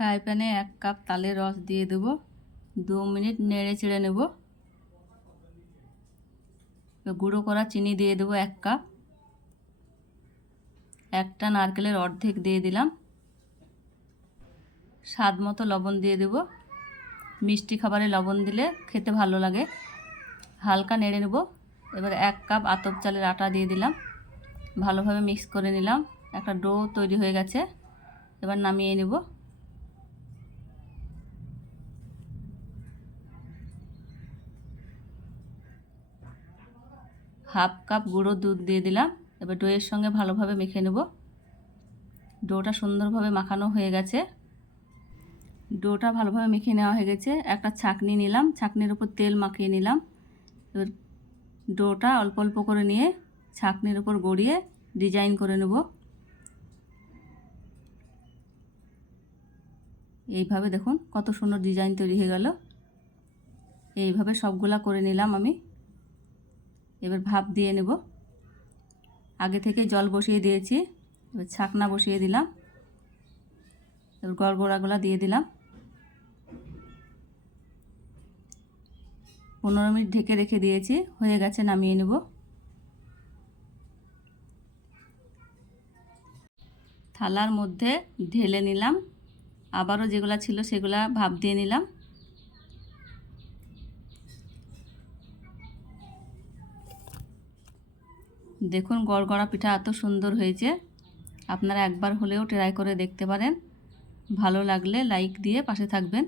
Fry প্যানে এক cup তালের রস দিয়ে দেব। দু মিনিট নেড়ে চেড়ে নেব। গুঁড়ো করা চিনি দিয়ে দেবো এক কাপ। একটা নারকেলের অর্ধেক দিয়ে দিলাম। স্বাদ মতো লবণ দিয়ে দেব। মিষ্টি খাবারে লবণ দিলে খেতে ভালো লাগে। হালকা নেড়ে নেব। এবার এক কাপ আতপ চালের আটা দিয়ে দিলাম। ভালোভাবে মিক্স করে নিলাম। একটা ডো তৈরি হয়ে গেছে। এবার নামিয়ে নেব। হাফ কাপ গুঁড়ো দুধ দিয়ে দিলাম। এবার ডোয়ের সঙ্গে ভালোভাবে মেখে নেব। ডোটা সুন্দরভাবে মাখানো হয়ে গেছে। ডোটা ভালোভাবে মেখে নেওয়া হয়ে গেছে। একটা ছাকনি নিলাম। ছাকনির উপর তেল মাখিয়ে নিলাম। এবার ডোটা অল্প অল্প করে নিয়ে ছাকনির উপর গড়িয়ে ডিজাইন করে নেব। এইভাবে দেখুন কত সুন্দর ডিজাইন তৈরি হয়ে গেল। এইভাবে সবগুলা করে নিলাম আমি। এবার ভাপ দিয়ে নেব। আগে থেকে জল বসিয়ে দিয়েছি, এবার ছাকনা বসিয়ে দিলাম, এবার গড়গড়াগুলা দিয়ে দিলাম। পনেরো মিনিট ঢেকে রেখে দিয়েছি, হয়ে গেছে, নামিয়ে নেব। থালার মধ্যে ঢেলে নিলাম, আবারও যেগুলা ছিল সেগুলা ভাপ দিয়ে নিলাম। দেখুন, গড়গড়া পিঠা এত সুন্দর হয়েছে। আপনারা একবার হলেও ট্রাই করে দেখতে পারেন। ভালো লাগলে লাইক দিয়ে পাশে থাকবেন।